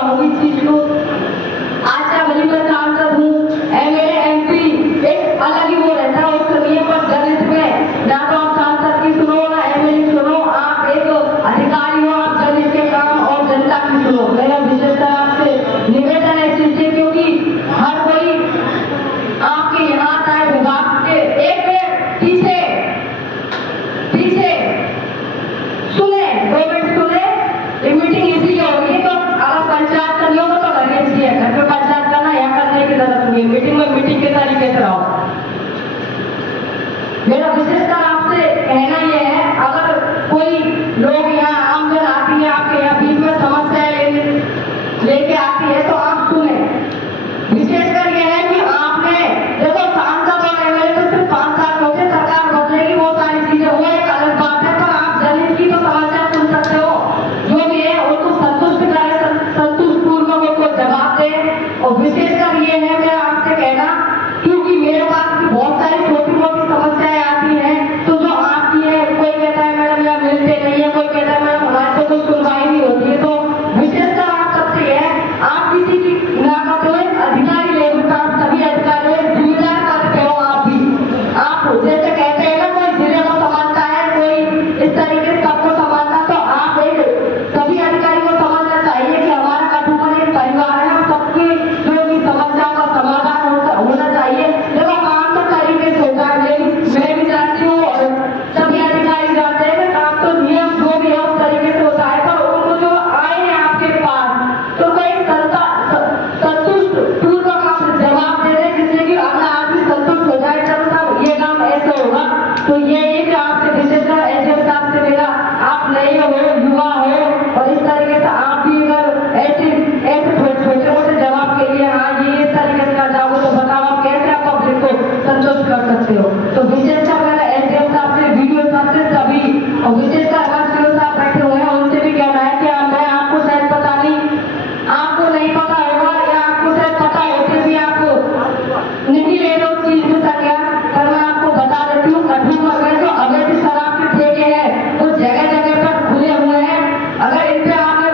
कहूंगी चीज को। आज क्या भली मैं सांसद हूँ, एमएलए एमपी एक अलग ही वो रहता है उसके लिए, पर दलित में ना तो आप सांसद की सुनो ना एमएलए सुनो, आप एक अधिकारी हो, आप दलित के काम और जनता की सुनो। मेरा विशेषकर आपसे निवेदन है चीजें, क्योंकि हर कोई आपके यहाँ आए विभाग के एक पीछे पीछे सुने 2 मिनट सुने, ये मीटिंग इसलिए हो रही है तो अगर पंचायत करनी होगा तो करनी चाहिए, घर पे पंचायत करना या करने की जरूरत नहीं है, मीटिंग में मीटिंग के तरीके से रहो। मेरा विशेषकर आपसे कहना यह है, अगर कोई लोग यहाँ आमजन आती है आपके यहाँ बीच में समस्या लेके आती है तो आप सुने। विशेषकर यह है कि आपने देखो सांसद और एमएलए तो सिर्फ 5 साल होते, सरकार बदलेगी वो सारी चीजें वो एक अलग बात है, पर आप दलित की तो समस्या सुन सकते हो, जो भी है उनको संतुष्ट करे, संतुष्ट पूर्वक उनको जवाब दे। और विशेषकर ये है मेरा आपसे कहना, क्योंकि मेरे पास भी बहुत सारी छोटी मोटी समस्याएं आती हैं, तो जो आपकी है कोई कहता है मैडम यहाँ मिलते नहीं है, कोई कहता है मैडम हमारे तो कोई सुनवाई नहीं होती है, तो विशेषकर आप सबसे यह है, आप किसी की ना करते हुए अधिकारी लेवल पर आप सभी अधिकारियों जिम्मेदार करते हो। आप भी आप जैसे कहते हैं ना कोई जिले को समझता है, कोई इस तरीके से सबको समझता, तो आप एक सभी अधिकारी को समझना चाहिए कि हमारा कठुआ एक परिवार है, हम सबकी जो भी समस्याओं का समाधान होना चाहिए। देखो काम तो तरीके से होता है, मैं भी जानती हूँ और सभी अधिकारी जानते हैं कि काम तो नियम जो भी है उस तरीके से होता है, पर उनको जो आए हैं आपके पास तो कोई संतुष्ट पूर्वक आप जवाब दे दें, जिससे कि अगला आदमी संतुष्ट हो जाए, चलो साहब ये काम ऐसे होगा। तो ये एक आपसे विशेषकर एचएम साहब से मेरा, आप नए हो, युवा हो और इस तरीके से आप भी अगर ऐसे छोटे मोटे जवाब के लिए हाँ ये इस तरीके से कर जाओगे तो बताओ आप कैसे आप पब्लिक को संतुष्ट कर सकते हो। तो विशेषकर मेरा एचएम साहब से, वीडियो साहब से सभी, और विशेषकर हमारे साहब बैठे हुए हैं उनसे भी कहना है कि मैं आपको शायद पता नहीं, आपको नहीं पता होगा या आपको शायद पता होते भी आप नहीं ले रहे हो चीज में संज्ञान, पर मैं आपको बता देती हूँ कठुआ में जो अवैध शराब के ठेके हैं वो जगह जगह पर खुले हुए हैं। अगर इन पे आपने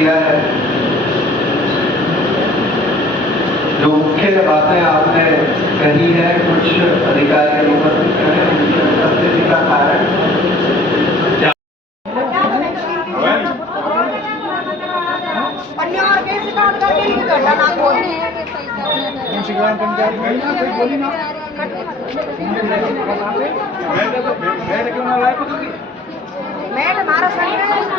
किया है। जो मुख्य बातें आपने कही है, कुछ अधिकारी अनुपस्थित हैं, उनकी उपस्थिति का कारण ग्राम पंचायत में हमारा संग